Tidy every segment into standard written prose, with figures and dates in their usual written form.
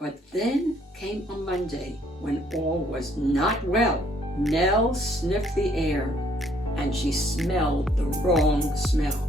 But then came a Monday when all was not well. Nell sniffed the air, and she smelled the wrong smell.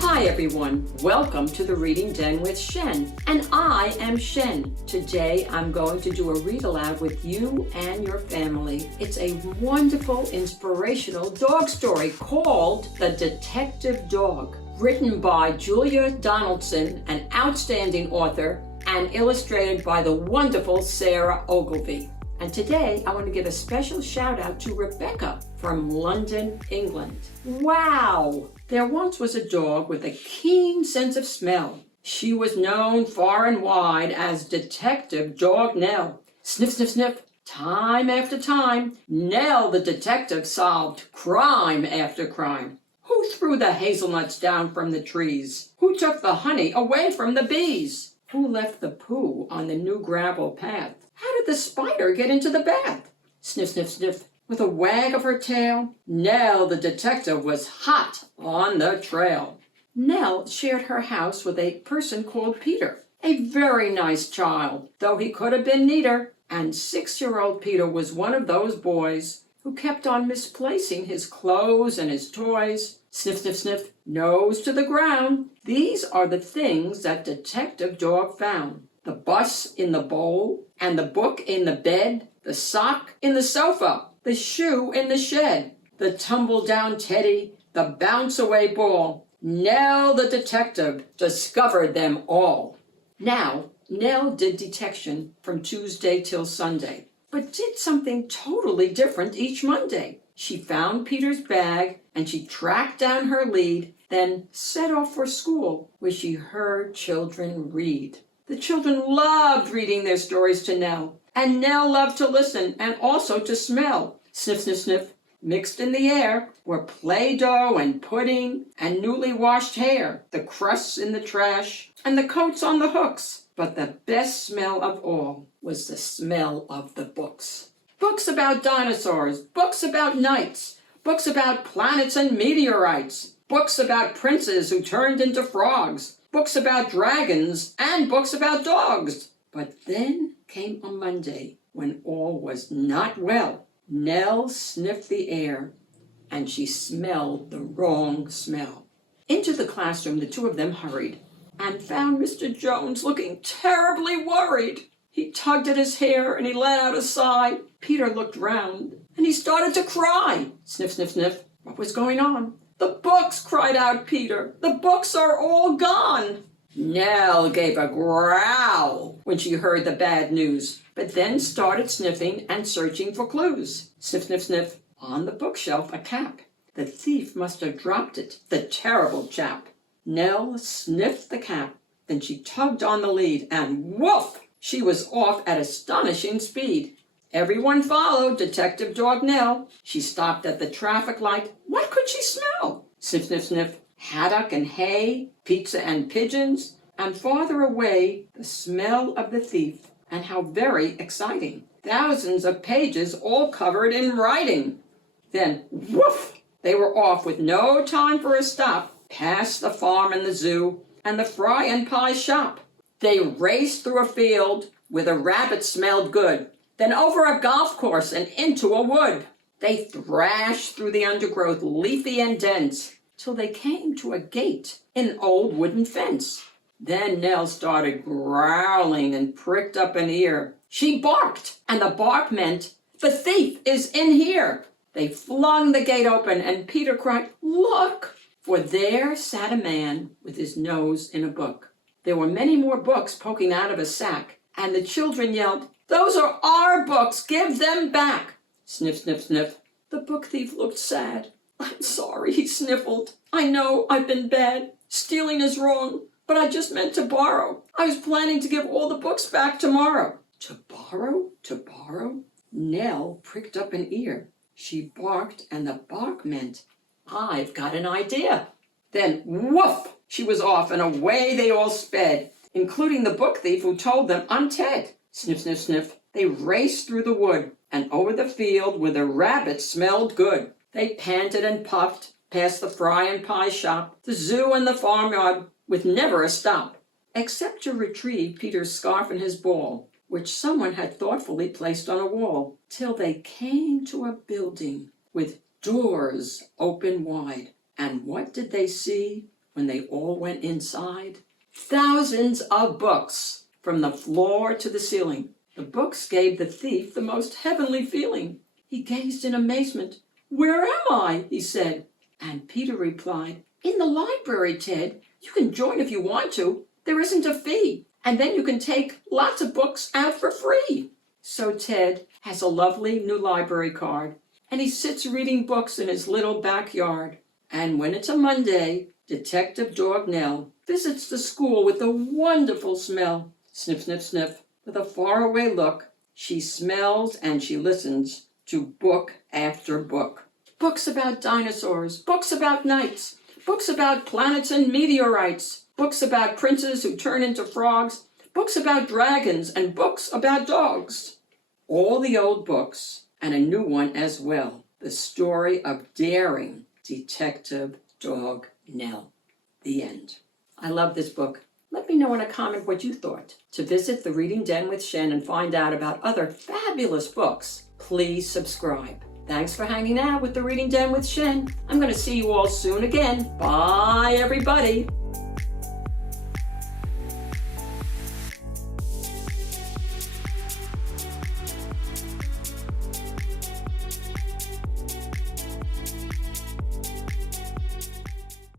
Hi everyone, welcome to the Reading Den with Shen, and I am Shen. Today I'm going to do a read aloud with you and your family. It's a wonderful, inspirational dog story called The Detective Dog, written by Julia Donaldson, an outstanding author, and illustrated by the wonderful Sara Ogilvie. And today I want to give a special shout out to Rebecca from London, England. Wow! There once was a dog with a keen sense of smell. She was known far and wide as Detective Dog Nell. Sniff, sniff, sniff. Time after time, Nell the detective solved crime after crime. Who threw the hazelnuts down from the trees? Who took the honey away from the bees? Who left the poo on the new gravel path? How did the spider get into the bath? Sniff, sniff, sniff. With a wag of her tail, Nell the detective was hot on the trail. Nell shared her house with a person called Peter, a very nice child, though he could have been neater. And 6-year-old Peter was one of those boys who kept on misplacing his clothes and his toys. Sniff, sniff, sniff, nose to the ground. These are the things that Detective Dog found. The bus in the bowl, and the book in the bed, the sock in the sofa, the shoe in the shed, the tumble-down teddy, the bounce-away ball. Nell the detective discovered them all. Now, Nell did detection from Tuesday till Sunday, but did something totally different each Monday. She found Peter's bag, and she tracked down her lead, then set off for school, where she heard children read. The children loved reading their stories to Nell, and Nell loved to listen and also to smell. Sniff, sniff, sniff. Mixed in the air were Play-Doh and pudding and newly washed hair, the crusts in the trash, and the coats on the hooks. But the best smell of all was the smell of the books. Books about dinosaurs, books about knights, books about planets and meteorites, books about princes who turned into frogs, books about dragons, and books about dogs. But then came a Monday when all was not well. Nell sniffed the air, and she smelled the wrong smell. Into the classroom the two of them hurried, and found Mr. Jones looking terribly worried. He tugged at his hair, and he let out a sigh. Peter looked round, and he started to cry. Sniff, sniff, sniff. What was going on? The books, cried out Peter. The books are all gone. Nell gave a growl when she heard the bad news, but then started sniffing and searching for clues. Sniff, sniff, sniff. On the bookshelf, a cap. The thief must have dropped it, the terrible chap. Nell sniffed the cap, then she tugged on the lead, and woof! She was off at astonishing speed. Everyone followed Detective Dog Nell. She stopped at the traffic light. What could she smell? Sniff, sniff, sniff. Haddock and hay, pizza and pigeons, and farther away, the smell of the thief. And how very exciting. Thousands of pages all covered in writing. Then, woof! They were off with no time for a stop, past the farm and the zoo, and the fry and pie shop. They raced through a field where the rabbits smelled good, then over a golf course and into a wood. They thrashed through the undergrowth, leafy and dense, till they came to a gate in an old wooden fence. Then Nell started growling and pricked up an ear. She barked, and the bark meant, "The thief is in here." They flung the gate open, and Peter cried, "Look!" For there sat a man with his nose in a book. There were many more books poking out of a sack, and the children yelled, "Those are our books! Give them back!" Sniff, sniff, sniff. The book thief looked sad. "I'm sorry," he sniffled. "I know I've been bad. Stealing is wrong, but I just meant to borrow. I was planning to give all the books back tomorrow." To borrow? To borrow? Nell pricked up an ear. She barked, and the bark meant, "I've got an idea." Then, woof! She was off, and away they all sped, including the book thief who told them, "I'm Ted." Sniff, sniff, sniff. They raced through the wood and over the field where the rabbits smelled good. They panted and puffed past the fry and pie shop, the zoo and the farmyard, with never a stop, except to retrieve Peter's scarf and his ball, which someone had thoughtfully placed on a wall, till they came to a building with doors open wide. And what did they see when they all went inside? Thousands of books, from the floor to the ceiling. The books gave the thief the most heavenly feeling. He gazed in amazement. "Where am I?" he said. And Peter replied, "In the library, Ted. You can join if you want to. There isn't a fee. And then you can take lots of books out for free." So Ted has a lovely new library card, and he sits reading books in his little backyard. And when it's a Monday, Detective Dog Nell visits the school with a wonderful smell. Sniff, sniff, sniff. With a faraway look, she smells and she listens to book after book. Books about dinosaurs, books about knights, books about planets and meteorites, books about princes who turn into frogs, books about dragons, and books about dogs. All the old books, and a new one as well. The story of daring Detective Dog Nell. The end. I love this book. Let me know in a comment what you thought. To visit the Reading Den with Shen and find out about other fabulous books, please subscribe. Thanks for hanging out with the Reading Den with Shen. I'm going to see you all soon again. Bye, everybody.